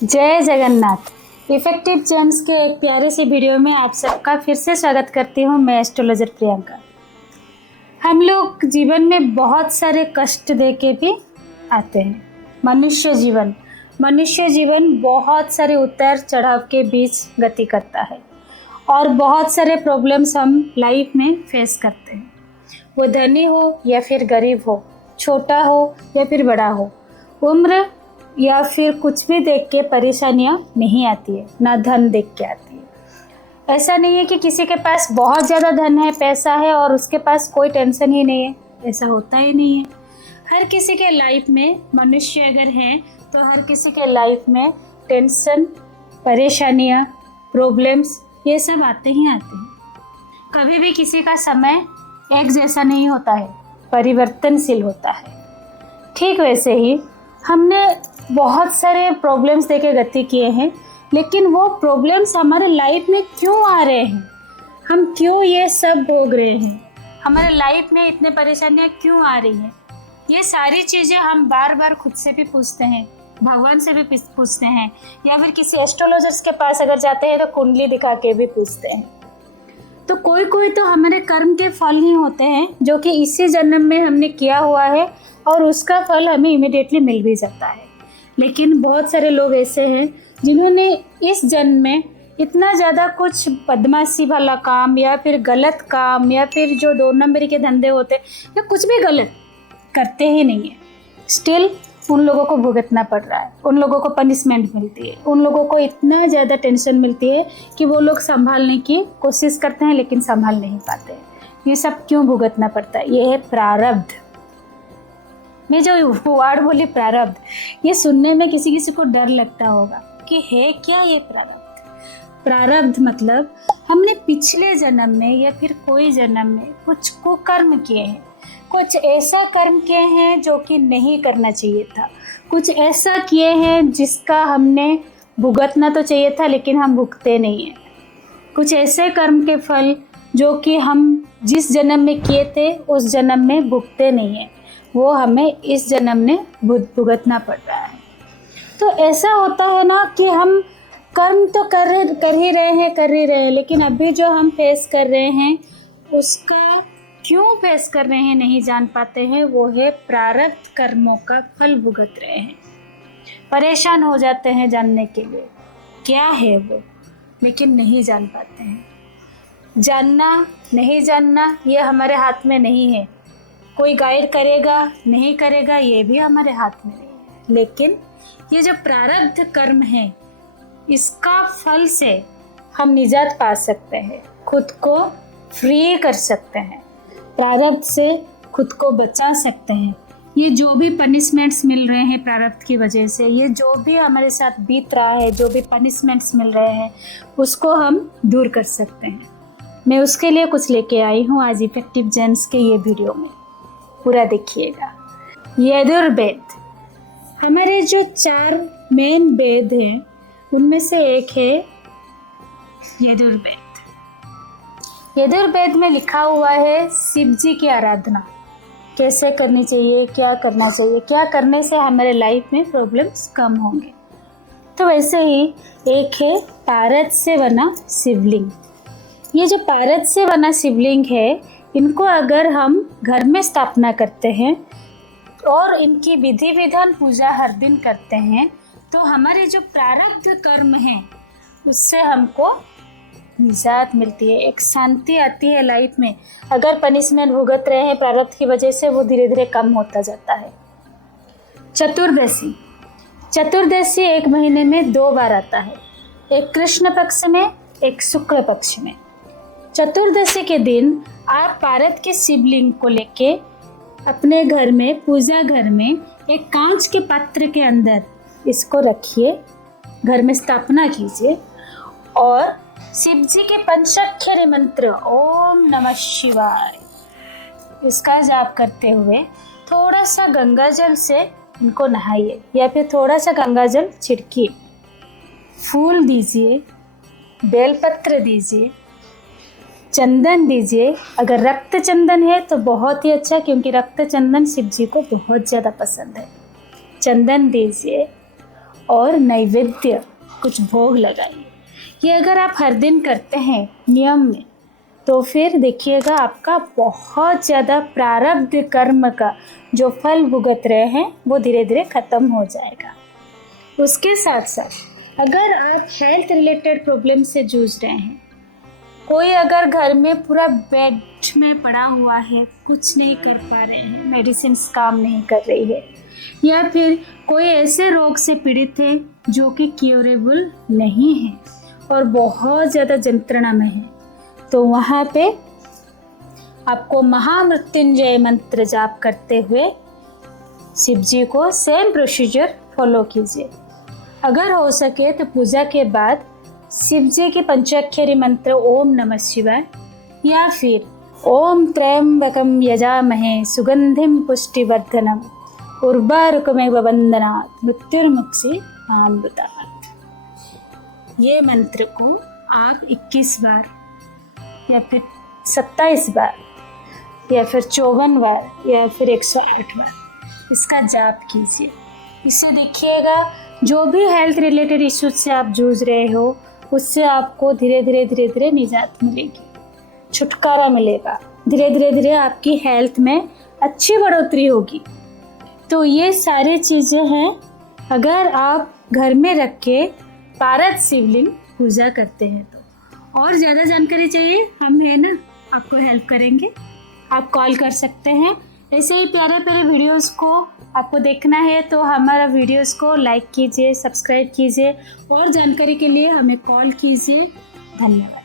जय Jagannath. Effective James के एक प्यारे सी वीडियो में आप सबका फिर से स्वागत करती हूँ। मैं एस्ट्रोलॉजर प्रियंका। हम लोग जीवन में बहुत सारे कष्ट देके भी आते हैं। मनुष्य जीवन बहुत सारे उतार चढ़ाव के बीच गति करता है और बहुत सारे प्रॉब्लम्स हम लाइफ में फेस करते हैं। वो धनी हो या फिर गरीब हो, छोटा हो या फिर बड़ा हो, उम्र या फिर कुछ भी देख के परेशानियाँ नहीं आती है, ना धन देख के आती है। ऐसा नहीं है कि किसी के पास बहुत ज़्यादा धन है, पैसा है और उसके पास कोई टेंशन ही नहीं है, ऐसा होता ही नहीं है। हर किसी के लाइफ में, मनुष्य अगर हैं तो हर किसी के लाइफ में टेंशन, परेशानियाँ, प्रॉब्लम्स ये सब आते ही आते हैं। कभी भी किसी का समय एक जैसा नहीं होता है, परिवर्तनशील होता है। ठीक वैसे ही हमने बहुत सारे प्रॉब्लम्स देके गति किए हैं, लेकिन वो प्रॉब्लम्स हमारे लाइफ में क्यों आ रहे हैं, हम क्यों ये सब भोग रहे हैं, हमारे लाइफ में इतने परेशानियाँ क्यों आ रही हैं, ये सारी चीज़ें हम बार बार खुद से भी पूछते हैं, भगवान से भी पूछते हैं, या फिर किसी एस्ट्रोलॉजर्स के पास अगर जाते हैं तो कुंडली दिखा के भी पूछते हैं। तो कोई तो हमारे कर्म के फल ही होते हैं जो कि इसी जन्म में हमने किया हुआ है और उसका फल हमें इमिडिएटली मिल भी जाता है। लेकिन बहुत सारे लोग ऐसे हैं जिन्होंने इस जन्म में इतना ज़्यादा कुछ बदमाशी वाला काम या फिर गलत काम या फिर जो 2 नंबरी के धंधे होते हैं या कुछ भी गलत करते ही नहीं है, स्टिल उन लोगों को भुगतना पड़ रहा है, उन लोगों को पनिशमेंट मिलती है, उन लोगों को इतना ज़्यादा टेंशन मिलती है कि वो लोग संभालने की कोशिश करते हैं लेकिन संभाल नहीं पाते। ये सब क्यों भुगतना पड़ता है? ये है प्रारब्ध। मैं जो वर्ड बोली प्रारब्ध, ये सुनने में किसी को डर लगता होगा कि है क्या ये प्रारब्ध। प्रारब्ध मतलब हमने पिछले जन्म में या फिर कोई जन्म में कुछ कुकर्म किए हैं, कुछ ऐसा कर्म किए हैं जो कि नहीं करना चाहिए था, कुछ ऐसा किए हैं जिसका हमने भुगतना तो चाहिए था लेकिन हम भुगते नहीं हैं, कुछ ऐसे कर्म के फल जो कि हम जिस जन्म में किए थे उस जन्म में भुगते नहीं हैं, वो हमें इस जन्म में भुगतना पड़ रहा है। तो ऐसा होता है ना कि हम कर्म तो कर ही रहे हैं, लेकिन अभी जो हम फेस कर रहे हैं उसका क्यों फेस कर रहे हैं नहीं जान पाते हैं। वो है प्रारब्ध कर्मों का फल भुगत रहे हैं। परेशान हो जाते हैं जानने के लिए क्या है वो, लेकिन नहीं जान पाते हैं। जानना नहीं जानना ये हमारे हाथ में नहीं है, कोई गाइड करेगा नहीं करेगा ये भी हमारे हाथ में नहीं है। लेकिन ये जो प्रारब्ध कर्म है इसका फल से हम निजात पा सकते हैं, खुद को फ्री कर सकते हैं, प्रारब्ध से खुद को बचा सकते हैं। ये जो भी पनिशमेंट्स मिल रहे हैं प्रारब्ध की वजह से, ये जो भी हमारे साथ बीत रहा है, जो भी पनिशमेंट्स मिल रहे हैं उसको हम दूर कर सकते हैं। मैं उसके लिए कुछ लेके आई हूँ आज इफेक्टिव जेम्स के ये वीडियो में, पूरा देखिएगा। यजुर्वेद, हमारे जो 4 मेन वेद हैं उनमें से एक है यजुर्वेद। यजुर्वेद में लिखा हुआ है शिव जी की आराधना कैसे करनी चाहिए, क्या करना चाहिए, क्या करने से हमारे लाइफ में प्रॉब्लम्स कम होंगे। तो वैसे ही एक है पारद से बना शिवलिंग। ये जो पारद से बना शिवलिंग है, इनको अगर हम घर में स्थापना करते हैं और इनकी विधि विधान पूजा हर दिन करते हैं तो हमारे जो प्रारब्ध कर्म हैं उससे हमको निजात मिलती है, एक शांति आती है लाइफ में। अगर पनिशमेंट भुगत रहे हैं प्रारब्ध की वजह से, वो धीरे धीरे कम होता जाता है। चतुर्दशी 1 महीने में 2 बार आता है, एक कृष्ण पक्ष में, एक शुक्ल पक्ष में। चतुर्दशी के दिन आप पारद के शिवलिंग को लेके अपने घर में, पूजा घर में एक कांच के पात्र के अंदर इसको रखिए, घर में स्थापना कीजिए और शिव जी के पंचाक्षरी मंत्र ओम नमः शिवाय इसका जाप करते हुए थोड़ा सा गंगाजल से इनको नहाइए या फिर थोड़ा सा गंगाजल छिड़किए, फूल दीजिए, बेलपत्र दीजिए, चंदन दीजिए। अगर रक्त चंदन है तो बहुत ही अच्छा, क्योंकि रक्त चंदन शिव जी को बहुत ज़्यादा पसंद है। चंदन दीजिए और नैवेद्य कुछ भोग लगाइए। ये अगर आप हर दिन करते हैं नियम में, तो फिर देखिएगा आपका बहुत ज़्यादा प्रारब्ध कर्म का जो फल भुगत रहे हैं वो धीरे धीरे ख़त्म हो जाएगा। उसके साथ साथ अगर आप हेल्थ रिलेटेड प्रॉब्लम से जूझ रहे हैं, कोई अगर घर में पूरा बेड में पड़ा हुआ है, कुछ नहीं कर पा रहे हैं, मेडिसिन काम नहीं कर रही है, या फिर कोई ऐसे रोग से पीड़ित है जो कि क्योरेबल नहीं है और बहुत ज़्यादा यंत्रणा में है, तो वहाँ पे आपको महामृत्युंजय मंत्र जाप करते हुए शिव जी को सेम प्रोसीजर फॉलो कीजिए। अगर हो सके तो पूजा के बाद शिव जी के पंचाक्षरी मंत्र ओम नमः शिवाय या फिर ओम त्र्यंबकम यजामहे सुगंधिम पुष्टिवर्धनम उर्वारुकमेव वंदनात् मृत्युर्मुक्षीमामृतात्, ये मंत्र को आप 21 बार या फिर 27 बार या फिर 54 बार या फिर 108 बार इसका जाप कीजिए। इससे देखिएगा जो भी हेल्थ रिलेटेड इश्यूज से आप जूझ रहे हो उससे आपको धीरे धीरे निजात मिलेगी, छुटकारा मिलेगा, धीरे धीरे आपकी हेल्थ में अच्छी बढ़ोतरी होगी। तो ये सारी चीज़ें हैं, अगर आप घर में रख के पारद शिवलिंग पूजा करते हैं तो। और ज़्यादा जानकारी चाहिए, हम है ना, आपको हेल्प करेंगे। आप कॉल कर सकते हैं। ऐसे ही प्यारे प्यारे वीडियोस को आपको देखना है तो हमारा वीडियोस को लाइक कीजिए, सब्सक्राइब कीजिए और जानकारी के लिए हमें कॉल कीजिए। धन्यवाद।